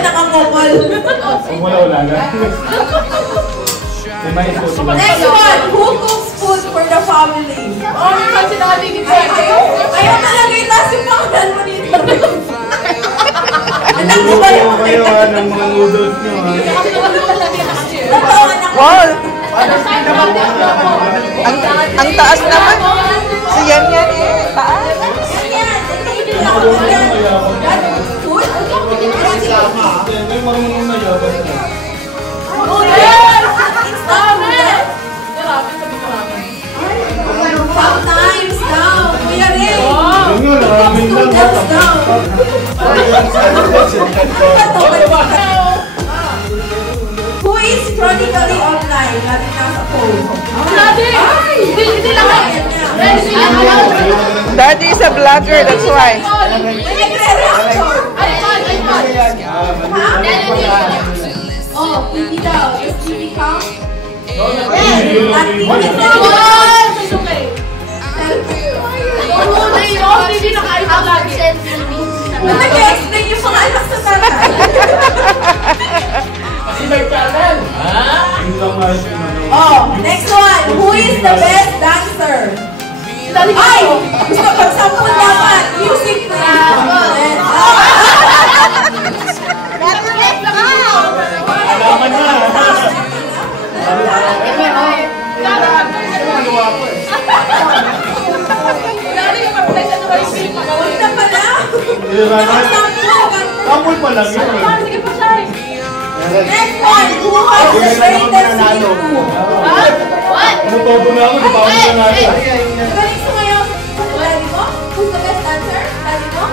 nakakopal. Wala na. Next one, who cooks food for the family? Oh, yung sinabi ni Bebe. Ayaw talaga itaas yung pangalan mo dito. Anak ko ba yung kayo ng mga noodles nyo ha? Totoo, anak ko. Wow! Ang taas naman. Si Yan eh. Taas. Food? May marunong na yun. Oh, yes! It's not bad. Sometimes daw. Kuya Ray. Sometimes daw. Who is chronically online? Lagi nasa phone. Hindi lang. Daddy is a vlogger, that's why. Oh, hindi daw. Is TV count? Hindi na kayo lagi. Nag-explain yung mga anak sa tatay. Oh, next one. Who is the best dancer? Ay! Gusto pag sampun dapat. Music na. Alaman na. Sample pa lang yun. Next one. Who has the greatest singing food? Mutodo na ako, di pa ako nanalo. Galing ko ngayon. Daddy mo? Who's the best dancer? Daddy mo?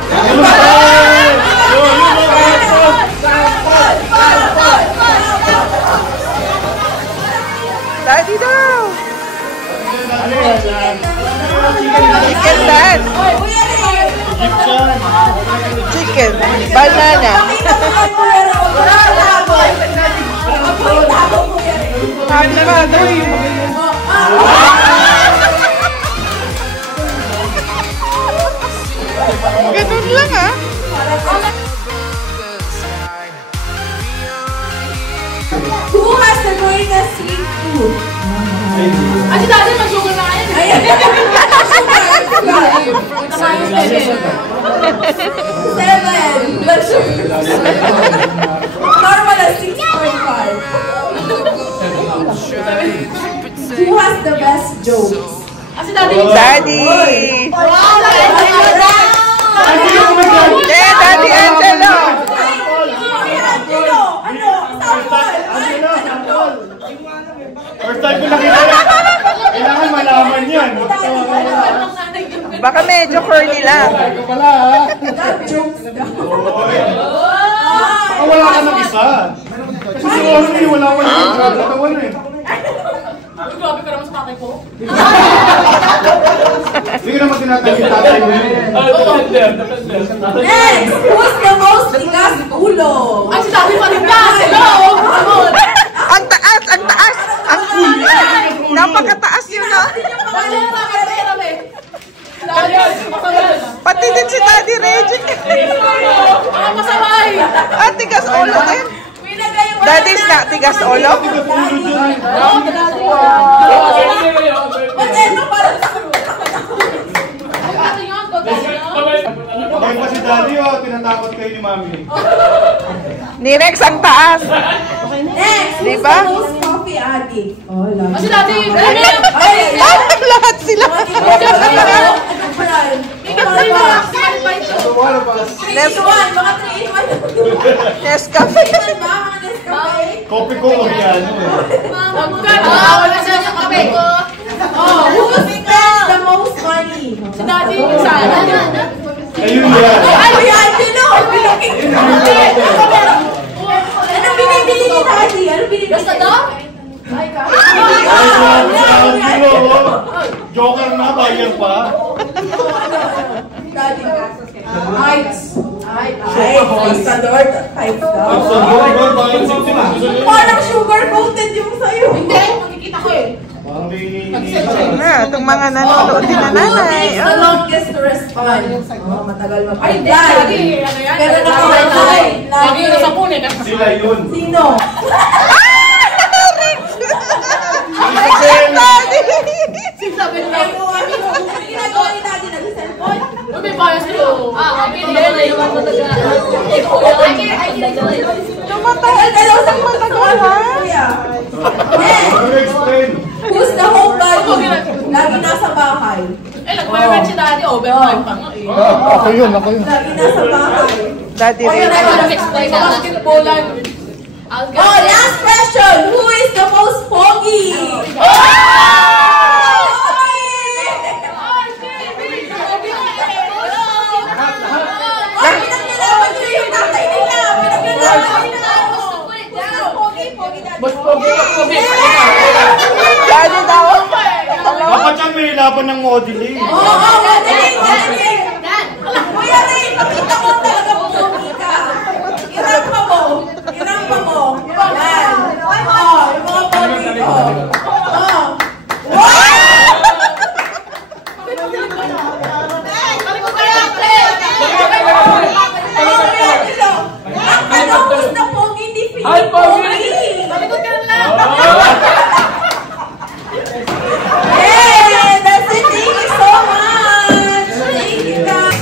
Daddy daw. Chicken dad. Chicken. Banana. Happy Mother. Ganun lang ah. Who has the greatest sweet tooth? Ay, si Daddy, mag-sugar na kayo. Seven. Normal as 6.5. Who has the best jokes? Si Daddy. Daddy. Yeah, Daddy Angelo. First time ko nakita. Kailangan malaman yan. Baka medyo corny lang. Wala ka ng isa. Kasi si Orly, wala ka ng isa. Katawan na eh. Grabe ka naman sa tatay ko. Hindi ka naman tinatawag yung tatay mo yun. Next, who's the most tigas ulo? Ay, si Daddy manigas. Hello! Ang taas, ang taas. Ang napakataas yun ah. Pati din si Daddy Reggie. Ang masamay. Ah, tigas ulo din. Daddy is not tigas ulo? Dahil pa si Daddy o, tinatakot kayo ni Mami. Ni Rex ang taas. Next, who's Diba? the most coffee addict? Si Daddy. Lahat sila. Nescafe. Kopi ko Oriano eh. Huwag ka. Nakawala siya sa kape ko. Oh, who spends the most money? Si Daddy. Sana. Ayun yan. Ay, Angelo! Ano binibili ni Daddy? Ano binibili? Basta daw? Joker na, buyer pa. Daddy. Heights. Constador. Heights daw. Parang sugar-coated yung sa'yo. Hindi. Makikita ko eh. Parang Itong mga nanonood din na nanay. The longest to respond. Matagal Ay, hindi. mag-reply. Ano yan? Pero nakakay. Lagi na sa phone eh. nila yun. Sino? Sabi na. Ginagawa ni Daddy nag-cellphone. May bias nyo. Tumatagal ka lang ng matagal, ha? Explain. Who's the homebody? Lagi nasa bahay. Nag-boyfriend si Daddy, overtime pa nga eh. Ako yun. Lagi nasa bahay. Daddy O, yun rin. ay walang Explain sa basketballan. Oh, last question. Who is the most pogi? Pinaglalaban nila yung tatay nila. Pinaglalaban nila. Pogi, Daddy. Daddy daw. Dapat yan may laban ng modeling. Oo, magaling. Kuya Ray, pakita mo talaga pogi ka. Irampa mo. Yan. Oh, yung mga pogi ko. Oh. Wow! Ano who's the pogi ni Philip? Ay, pogi! Malikot ka lang. Hey, that's it. Thank you so much. Thank you, guys.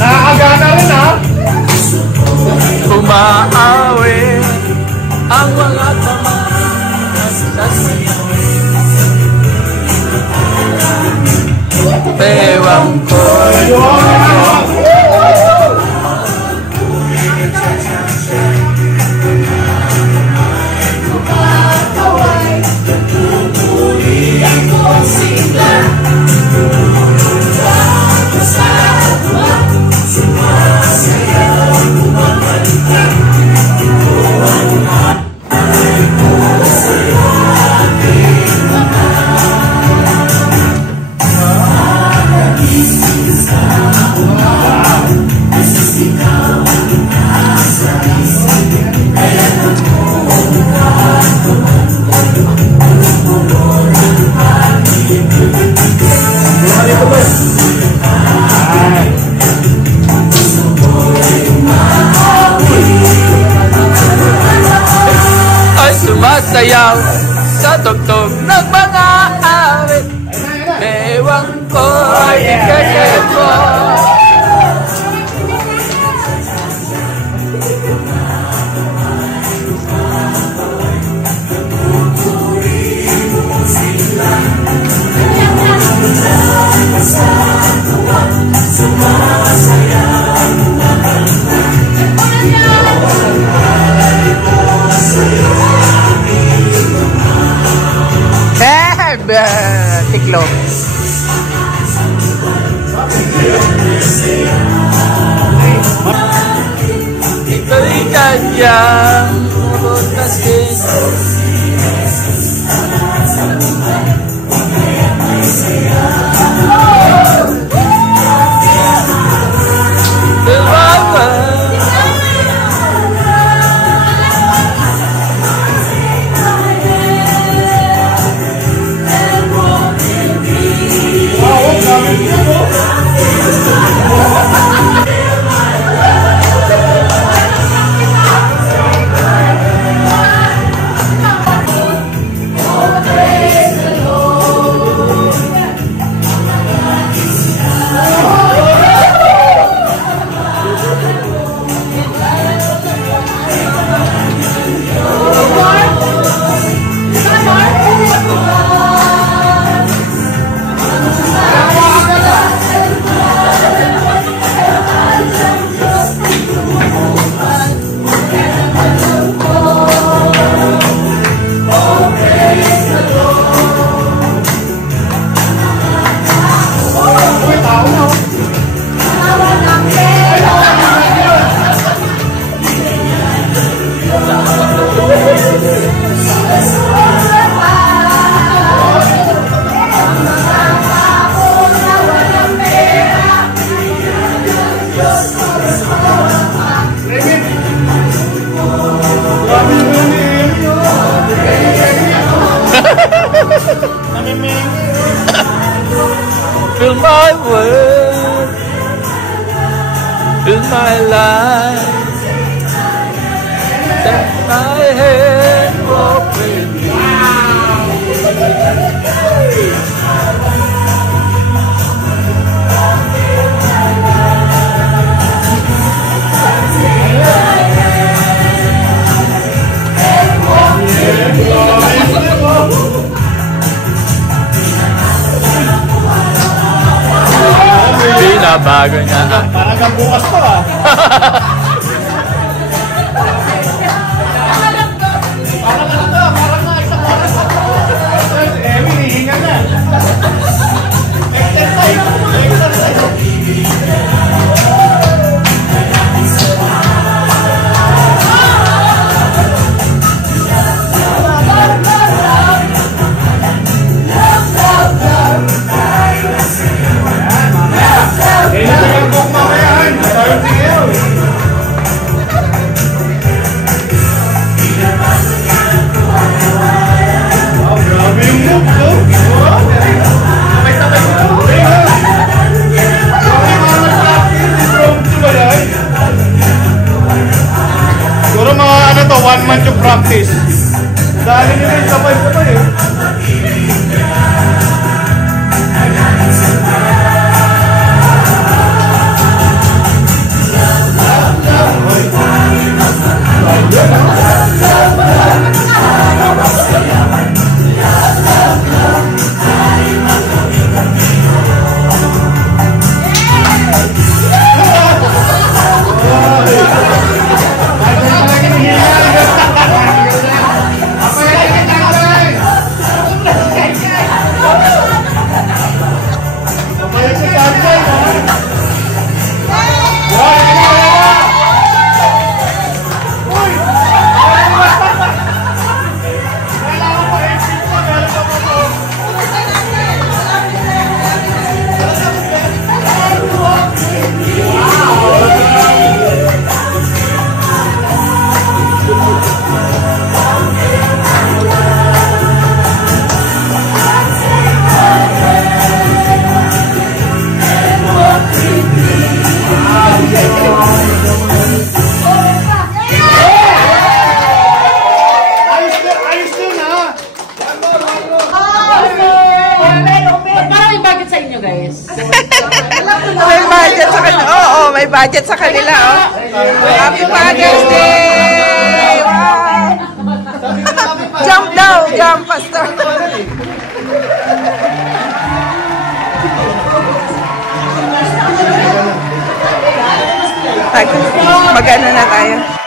Nakakagana rin, ha? Umaawi ang mga tamang nagsasayaw. Bewang ko ay sumasayaw sa tugtog ng mga awit. Bewang ko ay ikagay mo. Tiklop. Ito'y kanyang butas din. Tumama. my life. That my head open. Binabago niya. Parang kang bukas pa ah. Siguro mga ano to, 1 month yung practice. Dahil nyo rin sabay-sabay eh. May budget sa kanila. Oo, may budget sa kanila. Oh. Happy Father's Day! Wow! Jump daw! Jump, Pastor! Mag-ano na tayo?